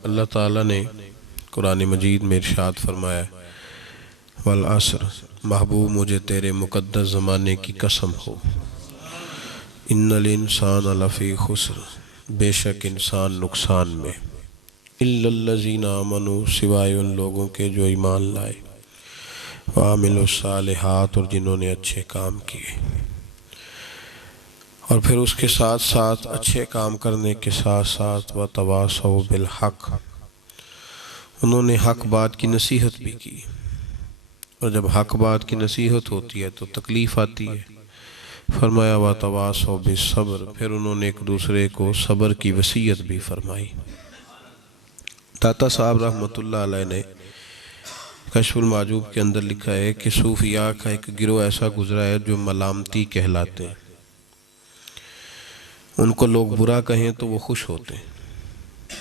اللہ تعالیٰ نے قرآن مجید میں ارشاد فرمایا والعصر، محبوب مجھے تیرے مقدس زمانے کی قسم ہو، ان الانسان لفی خسر، بے شک انسان نقصان میں، الا الذین آمنوا، سوائے ان لوگوں کے جو ایمان لائے، وعملوا الصالحات، اور جنہوں نے اچھے کام کیے۔ اور پھر اس کے ساتھ ساتھ اچھے کام کرنے کے ساتھ ساتھ وتواصوا بالحق، انہوں نے حق بات کی نصیحت بھی کی۔ اور جب حق بات کی نصیحت ہوتی ہے تو تکلیف آتی ہے۔ فرمایا وتواصوا بالصبر، پھر انہوں نے ایک دوسرے کو صبر کی وصیت بھی فرمائی۔ داتا صاحب رحمۃ اللہ علیہ نے کشف المعجوب کے اندر لکھا ہے کہ صوفیاء کا ایک گروہ ایسا گزرا ہے جو ملامتی کہلاتے ہیں۔ ان کو لوگ برا کہیں تو وہ خوش ہوتے ہیں۔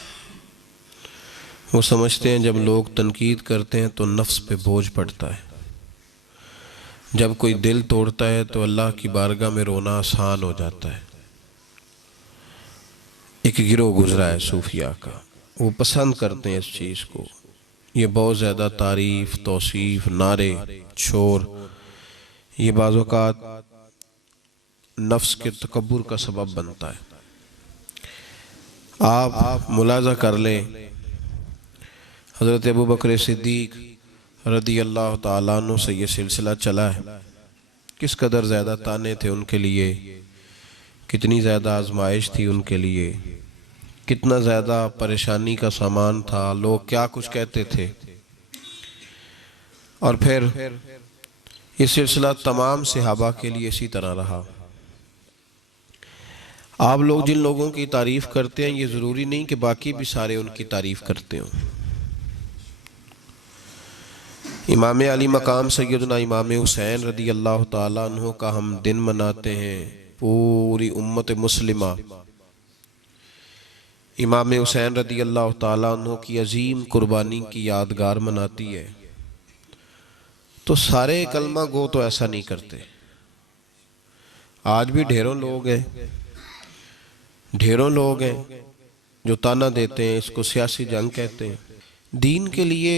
وہ سمجھتے ہیں جب لوگ تنقید کرتے ہیں تو نفس پہ بوجھ پڑتا ہے، جب کوئی دل توڑتا ہے تو اللہ کی بارگاہ میں رونا آسان ہو جاتا ہے۔ ایک گروہ گزرا ہے صوفیاء کا، وہ پسند کرتے ہیں اس چیز کو۔ یہ بہت زیادہ تعریف، توصیف، نعرے، شور، یہ بعض اوقات نفس کے تکبر کا سبب بنتا ہے۔ آپ ملاحظہ کر لیں، حضرت ابوبکر صدیق رضی اللہ تعالیٰ عنہ سے یہ سلسلہ چلا ہے۔ کس قدر زیادہ تانے تھے ان کے لیے، کتنی زیادہ آزمائش تھی ان کے لیے، کتنا زیادہ پریشانی کا سامان تھا، لوگ کیا کچھ کہتے تھے۔ اور پھر یہ سلسلہ تمام صحابہ کے لیے اسی طرح رہا۔ آپ لوگ جن لوگوں کی تعریف کرتے ہیں یہ ضروری نہیں کہ باقی بھی سارے ان کی تعریف کرتے ہوں۔ امام علی مقام سیدنا امام حسین رضی اللہ تعالیٰ عنہ کا ہم دن مناتے ہیں، پوری امت مسلمہ امام حسین رضی اللہ تعالیٰ عنہ کی عظیم قربانی کی یادگار مناتی ہے، تو سارے کلمہ گو تو ایسا نہیں کرتے۔ آج بھی ڈھیروں لوگ ہیں جو تانا دیتے ہیں، اس کو سیاسی جنگ کہتے ہیں۔ دین کے لیے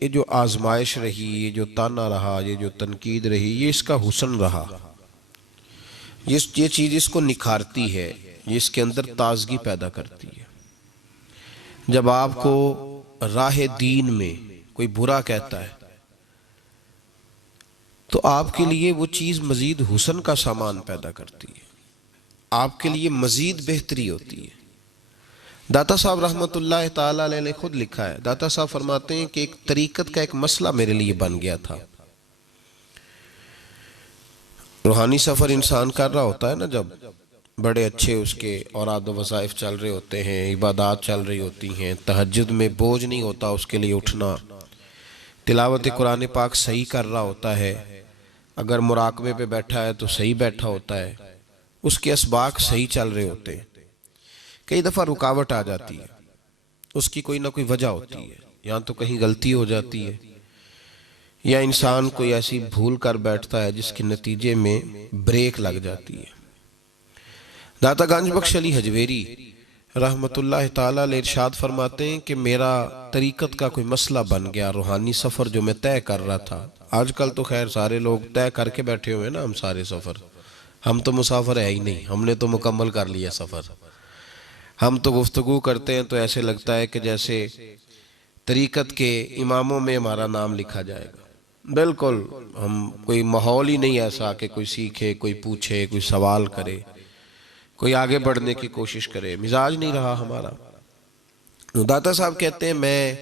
یہ جو آزمائش رہی، یہ جو تانا رہا، یہ جو تنقید رہی، یہ اس کا حسن رہا، یہ چیز اس کو نکھارتی ہے، یہ اس کے اندر تازگی پیدا کرتی ہے۔ جب آپ کو راہ دین میں کوئی برا کہتا ہے تو آپ کے لیے وہ چیز مزید حسن کا سامان پیدا کرتی ہے، آپ کے لیے مزید بہتری ہوتی ہے۔ داتا صاحب رحمۃ اللہ تعالیٰ علیہ نے خود لکھا ہے، داتا صاحب فرماتے ہیں کہ ایک طریقت کا ایک مسئلہ میرے لیے بن گیا تھا۔ روحانی سفر انسان کر رہا ہوتا ہے نا، جب بڑے اچھے اس کے اوراد و وظائف چل رہے ہوتے ہیں، عبادات چل رہی ہوتی ہیں، تہجد میں بوجھ نہیں ہوتا اس کے لیے اٹھنا، تلاوت قرآن پاک صحیح کر رہا ہوتا ہے، اگر مراقبے پہ بیٹھا ہے تو صحیح بیٹھا ہوتا ہے، اس کے اسباق صحیح چل رہے ہوتے ہیں۔ کئی دفعہ رکاوٹ آ جاتی ہے، اس کی کوئی نہ کوئی وجہ ہوتی ہے، یا تو کہیں غلطی ہو جاتی ہے، یا انسان کوئی ایسی بھول کر بیٹھتا ہے جس کے نتیجے میں بریک لگ جاتی ہے۔ داتا گنج بخش علی حجویری رحمت اللہ تعالیٰ علیہ ارشاد فرماتے ہیں کہ میرا طریقت کا کوئی مسئلہ بن گیا، روحانی سفر جو میں طے کر رہا تھا۔ آج کل تو خیر سارے لوگ طے کر کے بیٹھے ہوئے نا، ہم سارے سفر، ہم تو مسافر ہے ہی نہیں، ہم نے تو مکمل کر لیا سفر۔ ہم تو گفتگو کرتے ہیں تو ایسے لگتا ہے کہ جیسے طریقت کے اماموں میں ہمارا نام لکھا جائے گا۔ بالکل ہم کوئی ماحول ہی نہیں ایسا کہ کوئی سیکھے، کوئی پوچھے، کوئی سوال کرے، کوئی آگے بڑھنے کی کوشش کرے، مزاج نہیں رہا ہمارا۔ داتا صاحب کہتے ہیں میں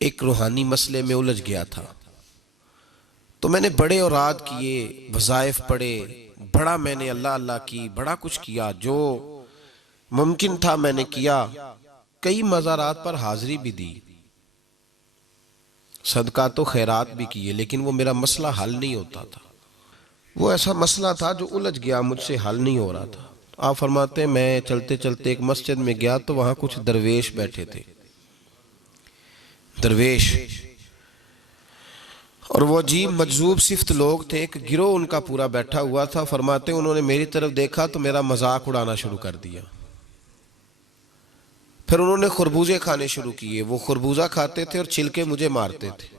ایک روحانی مسئلے میں الجھ گیا تھا، تو میں نے بڑے اوراد کیے، وظائف پڑھے، بڑا میں نے اللہ اللہ کی، بڑا کچھ کیا، جو ممکن تھا میں نے کیا، کئی مزارات پر حاضری بھی دی، صدقات و خیرات بھی کیے، لیکن وہ میرا مسئلہ حل نہیں ہوتا تھا۔ وہ ایسا مسئلہ تھا جو الجھ گیا، مجھ سے حل نہیں ہو رہا تھا۔ آپ فرماتے ہیں میں چلتے چلتے ایک مسجد میں گیا تو وہاں کچھ درویش بیٹھے تھے، درویش، اور وہ عجیب مجذوب صفت لوگ تھے، ایک گروہ ان کا پورا بیٹھا ہوا تھا۔ فرماتے ہیں انہوں نے میری طرف دیکھا تو میرا مذاق اڑانا شروع کر دیا۔ پھر انہوں نے خربوزے کھانے شروع کیے، وہ خربوزہ کھاتے تھے اور چھلکے مجھے مارتے تھے۔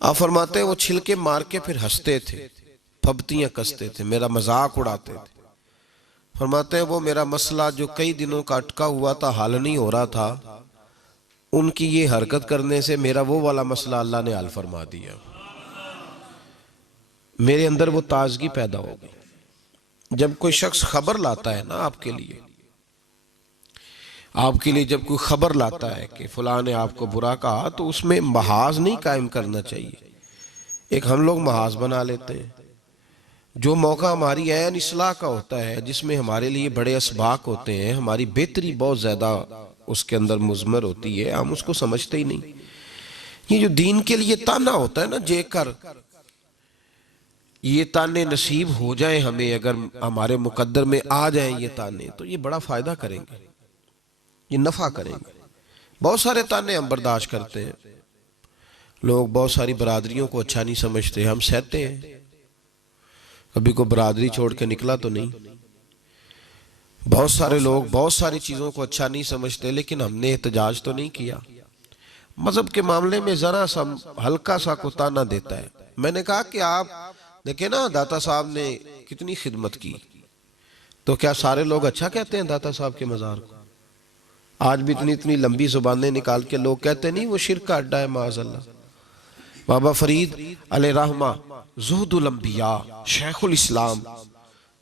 آپ فرماتے ہیں وہ چھلکے مار کے پھر ہنستے تھے، پھبتیاں کستے تھے، میرا مذاق اڑاتے تھے۔ فرماتے ہیں وہ میرا مسئلہ جو کئی دنوں کا اٹکا ہوا تھا، حل نہیں ہو رہا تھا، ان کی یہ حرکت کرنے سے میرا وہ والا مسئلہ اللہ نے حل فرما دیا۔ میرے اندر وہ تازگی پیدا ہو گئی۔ جب کوئی شخص خبر لاتا ہے نا آپ کے لیے جب کوئی خبر لاتا ہے کہ فلاں نے آپ کو برا کہا، تو اس میں محاذ نہیں قائم کرنا چاہیے۔ ایک ہم لوگ محاذ بنا لیتے ہیں۔ جو موقع ہماری عین اصلاح کا ہوتا ہے، جس میں ہمارے لیے بڑے اسباق ہوتے ہیں، ہماری بہتری بہت زیادہ اس کے اندر مضمر ہوتی ہے، ہم اس کو سمجھتے ہی نہیں۔ یہ جو دین کے لیے تانا ہوتا ہے نا، جے کر یہ تانے نصیب ہو جائیں ہمیں، اگر ہمارے مقدر میں آ جائیں یہ تانے، تو یہ بڑا فائدہ کریں گے، یہ نفع کریں گے۔ بہت سارے تانے ہم برداشت کرتے ہیں، لوگ بہت ساری برادریوں کو اچھا نہیں سمجھتے، ہم سہتے ہیں۔ کبھی کو برادری چھوڑ کے نکلا تو نہیں۔ بہت سارے لوگ بہت ساری چیزوں کو اچھا نہیں سمجھتے، لیکن ہم نے احتجاج تو نہیں کیا۔ مذہب کے معاملے میں ذرا سا ہلکا سا کو تانا دیتا ہے۔ میں نے کہا کہ آپ دیکھیں نا، داتا صاحب نے کتنی خدمت کی، تو کیا سارے لوگ اچھا کہتے ہیں داتا صاحب کے مزار کو؟ آج بھی اتنی لمبی زبانیں نکال کے لوگ کہتے نہیں وہ شرک کا اڈا ہے، معاذ اللہ۔ بابا فرید علیہ رحمہ زہد الانبیاء، شیخ الاسلام،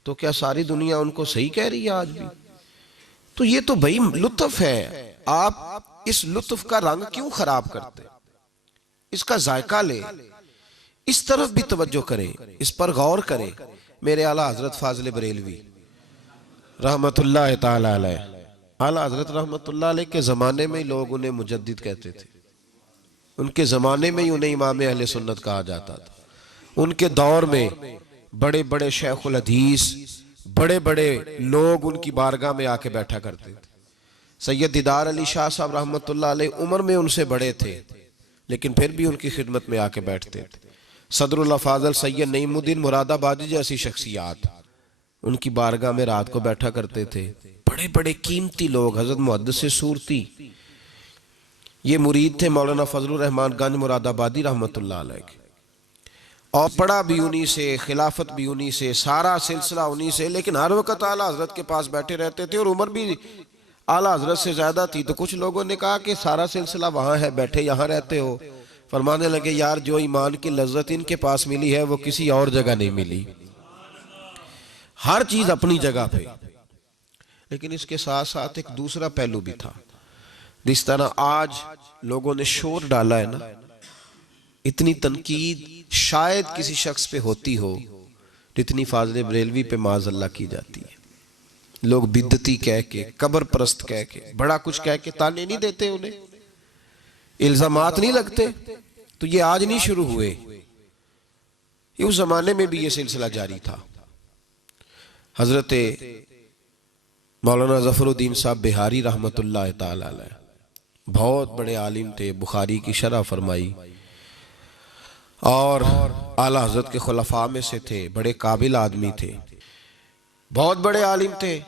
تو کیا ساری دنیا ان کو صحیح کہہ رہی ہے آج بھی؟ تو یہ تو بھئی لطف ہے، آپ اس لطف کا رنگ کیوں خراب کرتے؟ اس کا ذائقہ لے، اس طرف بھی توجہ کریں، اس پر غور کریں۔ میرے اعلیٰ حضرت فاضل بریلوی رحمت اللہ تعالی علیہ، اعلیٰ حضرت رحمت اللہ علیہ کے زمانے میں لوگ انہیں مجدد کہتے تھے، ان کے زمانے میں ہی انہیں امام اہل سنت کہا جاتا تھا۔ ان کے دور میں بڑے بڑے شیخ الحدیث، بڑے بڑے لوگ ان کی بارگاہ میں آ کے بیٹھا کرتے تھے۔ سید دیدار علی شاہ صاحب رحمت اللہ علیہ عمر میں ان سے بڑے تھے، لیکن پھر بھی ان کی خدمت میں آ کے بیٹھتے تھے۔ صدر اللہ فاضل سید نعیم الدین مراد آبادی جیسی شخصیات ان کی بارگاہ میں رات کو بیٹھا کرتے تھے۔ بڑے بڑے قیمتی لوگ، حضرت محدث سورتی، یہ مرید تھے مولانا فضل الرحمان گنج مراد آبادی رحمت اللہ علیہ کے، اور پڑھا بھی انہی سے، خلافت بھی انہی سے، سارا سلسلہ انہی سے، لیکن ہر وقت اعلیٰ حضرت کے پاس بیٹھے رہتے تھے، اور عمر بھی اعلیٰ حضرت سے زیادہ تھی۔ تو کچھ لوگوں نے کہا کہ سارا سلسلہ وہاں ہے، بیٹھے یہاں رہتے ہو۔ فرمانے لگے یار جو ایمان کی لذت ان کے پاس ملی ہے وہ کسی اور جگہ نہیں ملی۔ ہر چیز اپنی جگہ پہ، لیکن اس کے ساتھ ساتھ ایک دوسرا پہلو بھی تھا۔ جس طرح آج لوگوں نے شور ڈالا ہے نا، اتنی تنقید شاید کسی شخص پہ ہوتی ہو جتنی فاضل بریلوی پہ معاذ اللہ کی جاتی ہے۔ لوگ بدعتی کہہ کے، قبر پرست کہہ کے، بڑا کچھ کہہ کے تانے نہیں دیتے، انہیں الزامات نہیں لگتے۔ تو یہ آج نہیں شروع ہوئے، یہ اس زمانے میں بھی یہ سلسلہ جاری تھا۔ حضرت مولانا ظفر الدین صاحب بہاری رحمت اللہ تعالی علیہ بہت بڑے عالم تھے، بخاری کی شرح فرمائی، اور اعلیٰ حضرت کے خلفاء میں سے تھے، بڑے قابل آدمی تھے، بہت بڑے عالم تھے۔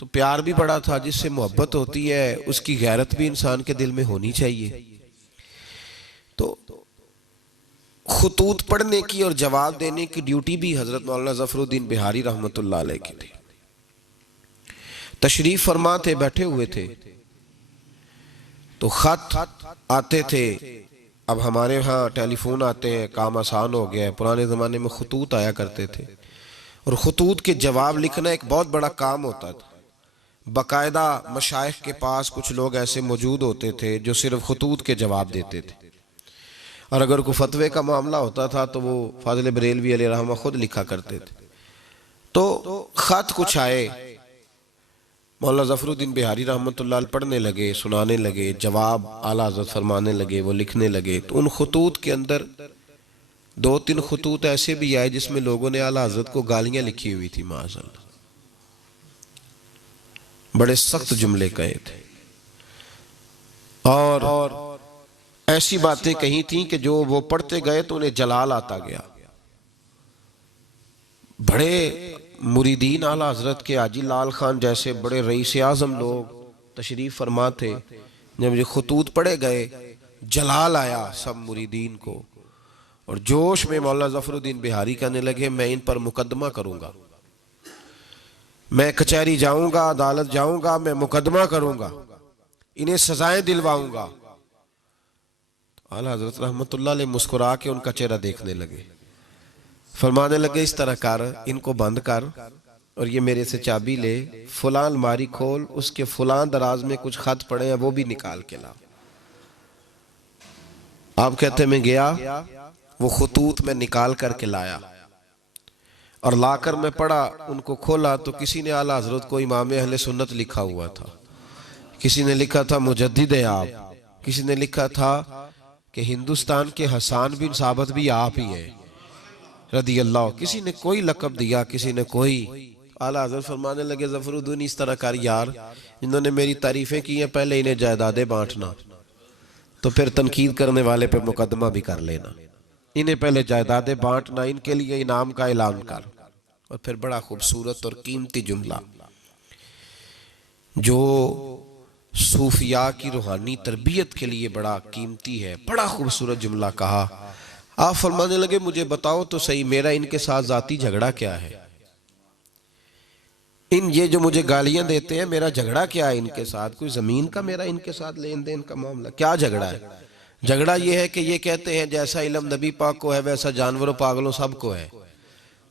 تو پیار بھی بڑا تھا، جس سے محبت ہوتی ہے اس کی غیرت بھی انسان کے دل میں ہونی چاہیے۔ تو خطوط پڑھنے کی اور جواب دینے کی ڈیوٹی بھی حضرت مولانا ظفر الدین بہاری رحمت اللہ علیہ کی تھی۔ تشریف فرما تھے، بیٹھے ہوئے تھے، تو خط آتے تھے۔ اب ہمارے ہاں ٹیلی فون آتے ہیں، کام آسان ہو گیا ہے، پرانے زمانے میں خطوط آیا کرتے تھے، اور خطوط کے جواب لکھنا ایک بہت بڑا کام ہوتا تھا۔ باقاعدہ مشائخ کے پاس کچھ لوگ ایسے موجود ہوتے تھے جو صرف خطوط کے جواب دیتے تھے، اور اگر کوئی فتوے کا معاملہ ہوتا تھا تو وہ فاضل بریلوی علیہ رحمہ خود لکھا کرتے تھے۔ تو خط کچھ آئے، مولانا ظفر الدین بہاری رحمت اللہ علیہ پڑھنے لگے، سنانے لگے، جواب اعلیٰ حضرت فرمانے لگے، وہ لکھنے لگے۔ تو ان خطوط کے اندر 2-3 خطوط ایسے بھی آئے جس میں لوگوں نے اعلیٰ حضرت کو گالیاں لکھی ہوئی تھی، معاذ اللہ، بڑے سخت جملے کہے تھے، اور ایسی باتیں کہی تھیں کہ جو وہ پڑھتے گئے تو انہیں جلال آتا گیا۔ بڑے مریدین اعلیٰ حضرت کے، حاجی لال خان جیسے بڑے رئیس اعظم لوگ تشریف فرما تھے، جب یہ خطوط پڑھے گئے جلال آیا سب مریدین کو، اور جوش میں مولانا ظفر الدین بہاری کہنے لگے میں ان پر مقدمہ کروں گا، میں کچہری جاؤں گا، عدالت جاؤں گا، میں مقدمہ کروں گا، انہیں سزائیں دلواؤں گا۔ اعلیٰ حضرت رحمت اللہ علیہ مسکرا کے ان کا چہرہ دیکھنے لگے، فرمانے لگے اس طرح کر، ان کو بند کر، اور یہ میرے سے چابی لے، فلاں الماری کھول، اس کے فلاں دراز میں کچھ خط پڑے ہیں وہ بھی نکال کے لا۔ آپ کہتے میں گیا، وہ خطوط میں نکال کر کے لایا، اور لا کر میں پڑھا، ان کو کھولا تو کسی نے اعلیٰ حضرت کو امام اہل سنت لکھا ہوا تھا، کسی نے لکھا تھا مجدد آپ، کسی نے لکھا تھا کہ ہندوستان کے حسان بن ثابت بھی آپ ہی ہیں رضی اللہ، کسی نے کوئی لقب دیا، کسی نے کوئی۔ اعلیٰ حضرت فرمانے لگے ظفر الدین اس طرح کر یار، انہوں نے میری تعریفیں کی ہیں، پہلے انہیں جائیدادیں بانٹنا، تو پھر تنقید کرنے والے پہ مقدمہ بھی کر لینا، انہیں پہلے جائیدادیں بانٹنا، ان کے لیے انعام کا اعلان کر۔ اور پھر بڑا خوبصورت اور قیمتی جملہ جو صوفیاء کی روحانی تربیت کے لیے بڑا قیمتی ہے، بڑا خوبصورت جملہ کہا۔ آپ فرمانے لگے مجھے بتاؤ تو صحیح، میرا ان کے ساتھ ذاتی جھگڑا کیا ہے؟ یہ جو مجھے گالیاں دیتے ہیں، میرا جھگڑا کیا ہے ان کے ساتھ؟ کوئی زمین کا میرا ان کے ساتھ لین دین کا معاملہ؟ کیا جھگڑا ہے؟ جھگڑا یہ ہے کہ یہ کہتے ہیں جیسا علم نبی پاک کو ہے ویسا جانوروں پاگلوں سب کو ہے،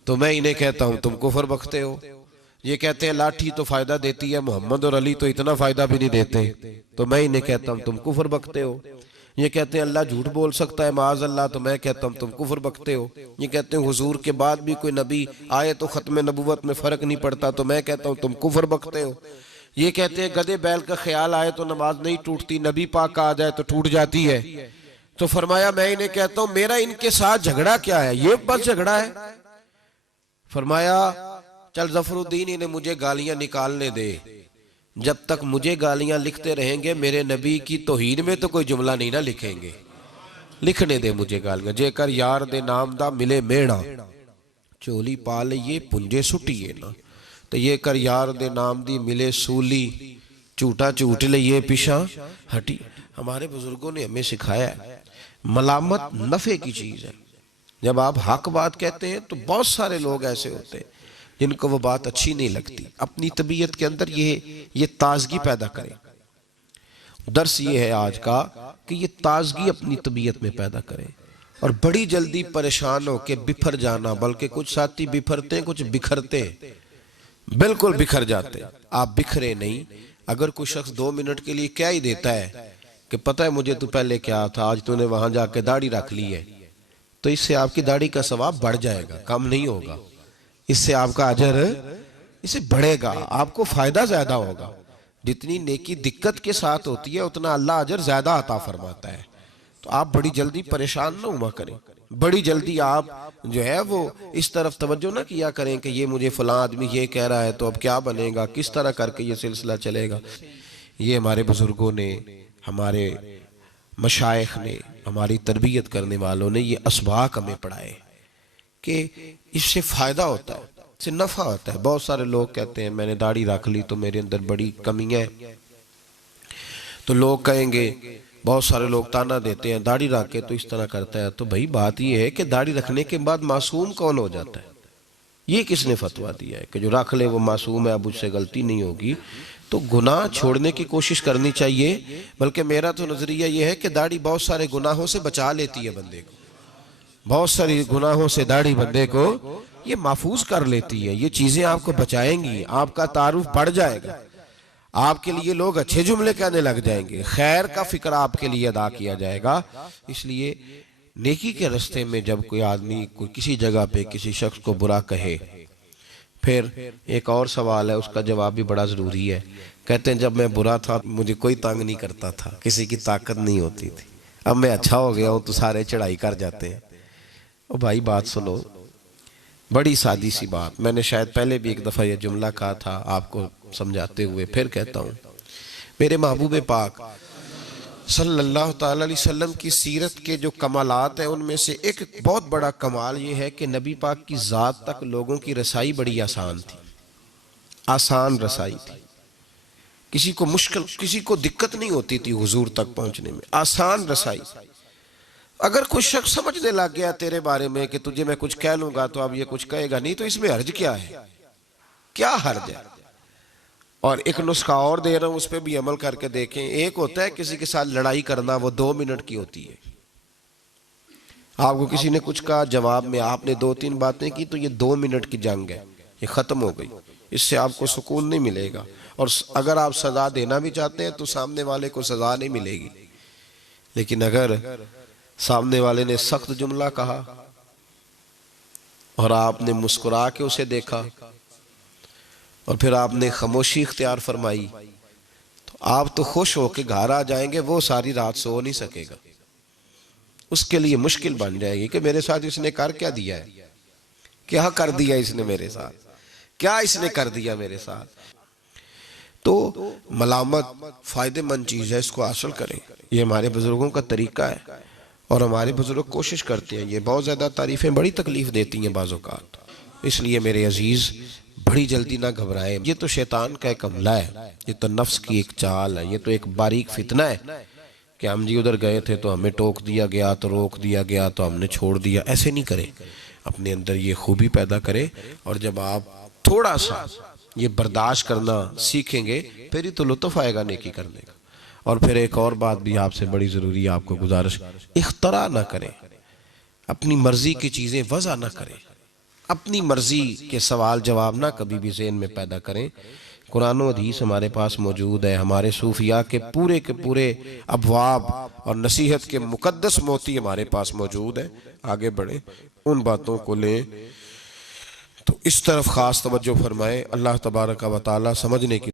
تو میں انہیں کہتا ہوں تم کفر بکتے ہو۔ یہ کہتے ہیں لاٹھی تو فائدہ دیتی ہے، محمد اور علی تو اتنا فائدہ بھی نہیں دیتے، تو میں انہیں کہتا ہوں تم کفر بکتے ہو۔ یہ کہتے ہیں اللہ جھوٹ بول سکتا ہے معاذ اللہ، تو میں کہتا ہوں تم کفر بکتے ہو۔ یہ کہتے ہیں حضور کے بعد بھی کوئی نبی آئے تو ختم نبوت میں فرق نہیں پڑتا، تو میں کہتا ہوں تم کفر بکتے ہو۔ یہ کہتے ہیں گدے بیل کا خیال آئے تو نماز نہیں ٹوٹتی، نبی پاک کا آ جائے تو ٹوٹ جاتی ہے۔ تو فرمایا میں انہیں کہتا ہوں میرا ان کے ساتھ جھگڑا کیا ہے؟ یہ بس جھگڑا ہے۔ فرمایا چل ظفر الدین انہیں مجھے گالیاں نکالنے دے، جب تک مجھے گالیاں لکھتے رہیں گے میرے نبی کی توہین میں تو کوئی جملہ نہیں نہ لکھیں گے، لکھنے دے مجھے گالیاں۔ جے کر یار دے نام دا ملے میڑا، چولی پا لئیے پنجے سٹیے نا، تو یہ کر یار دے نام دی ملے سولی، چوٹا چوٹ لئیے پیشاں ہٹی۔ ہمارے بزرگوں نے ہمیں سکھایا ہے ملامت نفع کی چیز ہے۔ جب آپ حق بات کہتے ہیں تو بہت سارے لوگ ایسے ہوتے ہیں جن کو وہ بات اچھی نہیں لگتی، اپنی طبیعت کے اندر یہ تازگی پیدا کریں۔ درس یہ ہے آج کا کہ یہ تازگی اپنی طبیعت میں پیدا کریں، اور بڑی جلدی پریشان ہو کے بکھر جانا، بلکہ کچھ ساتھی بکھرتے ہیں کچھ بکھرتے ہیں، بالکل بکھر جاتے ہیں، آپ بکھرے نہیں۔ اگر کوئی شخص 2 منٹ کے لیے کیا ہی دیتا ہے کہ پتہ ہے مجھے تو پہلے کیا تھا، آج تو نے وہاں جا کے داڑھی رکھ لی ہے، تو اس سے آپ کی داڑھی کا ثواب بڑھ جائے گا، کم نہیں ہوگا، اس سے آپ کا اجر اسے بڑھے گا، آپ کو فائدہ زیادہ ہوگا۔ جتنی نیکی دقت کے ساتھ ہوتی ہے اتنا اللہ اجر زیادہ عطا فرماتا ہے۔ تو آپ بڑی جلدی پریشان نہ ہوا کریں، بڑی جلدی آپ جو ہے وہ اس طرف توجہ نہ کیا کریں کہ یہ مجھے فلاں آدمی یہ کہہ رہا ہے تو اب کیا بنے گا، کس طرح کر کے یہ سلسلہ چلے گا۔ یہ ہمارے بزرگوں نے، ہمارے مشائخ نے، ہماری تربیت کرنے والوں نے یہ اسباق ہمیں پڑھائے کہ اس سے فائدہ ہوتا ہے، اس سے نفع ہوتا ہے۔ بہت سارے لوگ کہتے ہیں میں نے داڑھی رکھ لی تو میرے اندر بڑی کمی ہے، تو لوگ کہیں گے، بہت سارے لوگ تانا دیتے ہیں داڑھی رکھ کے تو اس طرح کرتا ہے، تو بھائی بات یہ ہے کہ داڑھی رکھنے کے بعد معصوم کون ہو جاتا ہے؟ یہ کس نے فتویٰ دیا ہے کہ جو رکھ لے وہ معصوم ہے، اب اس سے غلطی نہیں ہوگی؟ تو گناہ چھوڑنے کی کوشش کرنی چاہیے، بلکہ میرا تو نظریہ یہ ہے کہ داڑھی بہت سارے گناہوں سے بچا لیتی ہے بندے کو، بہت ساری گناہوں سے داڑھی بندے کو یہ محفوظ کر لیتی ہے، یہ چیزیں آپ کو بچائیں گی، آپ کا تعارف بڑھ جائے گا، آپ کے لیے لوگ اچھے جملے کہنے لگ جائیں گے، خیر کا فکر آپ کے لیے ادا کیا جائے گا۔ اس لیے نیکی کے رستے میں جب کوئی آدمی کوئی کسی جگہ پہ کسی شخص کو برا کہے، پھر ایک اور سوال ہے، اس کا جواب بھی بڑا ضروری ہے۔ کہتے ہیں جب میں برا تھا مجھے کوئی تنگ نہیں کرتا تھا، کسی کی طاقت نہیں ہوتی تھی، اب میں اچھا ہو گیا ہوں تو سارے چڑھائی کر جاتے ہیں۔ او بھائی بات سنو، بڑی سادی سی بات، میں نے شاید پہلے بھی ایک دفعہ یہ جملہ کہا تھا آپ کو سمجھاتے ہوئے، پھر کہتا ہوں۔ میرے محبوب پاک صلی اللہ تعالیٰ علیہ وسلم کی سیرت کے جو کمالات ہیں ان میں سے ایک بہت بڑا کمال یہ ہے کہ نبی پاک کی ذات تک لوگوں کی رسائی بڑی آسان تھی، آسان رسائی تھی۔ کسی کو مشکل، کسی کو دقت نہیں ہوتی تھی حضور تک پہنچنے میں، آسان رسائی۔ اگر کوئی شخص سمجھنے لگ گیا تیرے بارے میں کہ تجھے میں کچھ کہہ لوں گا تو اب یہ کچھ کہے گا نہیں، تو اس میں حرج کیا ہے؟ کیا حرج ہے؟ اور ایک نسخہ اور دے رہا ہوں، اس پہ بھی عمل کر کے دیکھیں۔ ایک ہوتا ہے کسی کے ساتھ لڑائی کرنا، وہ 2 منٹ کی ہوتی ہے۔ آپ کو کسی نے کچھ کہا، جواب میں آپ نے 2-3 باتیں کی، تو یہ 2 منٹ کی جنگ ہے، یہ ختم ہو گئی۔ اس سے آپ کو سکون نہیں ملے گا، اور اگر آپ سزا دینا بھی چاہتے ہیں تو سامنے والے کو سزا نہیں ملے گی۔ لیکن اگر سامنے والے نے سخت جملہ کہا اور آپ نے مسکرا کے اسے دیکھا اور پھر آپ نے خاموشی اختیار فرمائی، تو آپ تو خوش ہو کے گھر آ جائیں گے، وہ ساری رات سو نہیں سکے گا۔ اس کے لیے مشکل بن جائے گی کہ میرے ساتھ اس نے کر کیا دیا ہے، کیا کر دیا اس نے میرے ساتھ، کیا اس نے کر دیا میرے ساتھ۔ تو ملامت فائدہ مند چیز ہے، اس کو حاصل کریں۔ یہ ہمارے بزرگوں کا طریقہ ہے، اور ہمارے بزرگ کوشش کرتے ہیں۔ یہ بہت زیادہ تعریفیں بڑی تکلیف دیتی ہیں بعض اوقات، اس لیے میرے عزیز بڑی جلدی نہ گھبرائیں۔ یہ تو شیطان کا ایک حملہ ہے، یہ تو نفس کی ایک چال ہے، یہ تو ایک باریک فتنہ ہے کہ ہم جی ادھر گئے تھے تو ہمیں ٹوک دیا گیا، تو روک دیا گیا تو ہم نے چھوڑ دیا۔ ایسے نہیں کریں، اپنے اندر یہ خوبی پیدا کریں، اور جب آپ تھوڑا سا یہ برداشت کرنا سیکھیں گے، پھر ہی تو لطف آئے گا نیکی کرنے کا۔ اور پھر ایک اور بات بھی آپ سے بڑی ضروری ہے، آپ کو گزارش، اختراع نہ کریں، اپنی مرضی کی چیزیں وضع نہ کریں، اپنی مرضی کے سوال جواب نہ کبھی بھی ذہن میں پیدا کریں۔ قرآن و حدیث ہمارے پاس موجود ہے، ہمارے صوفیاء کے پورے ابواب اور نصیحت کے مقدس موتی ہمارے پاس موجود ہے۔ آگے بڑھیں، ان باتوں کو لیں، تو اس طرف خاص توجہ فرمائیں۔ اللہ تبارک و تعالی سمجھنے کی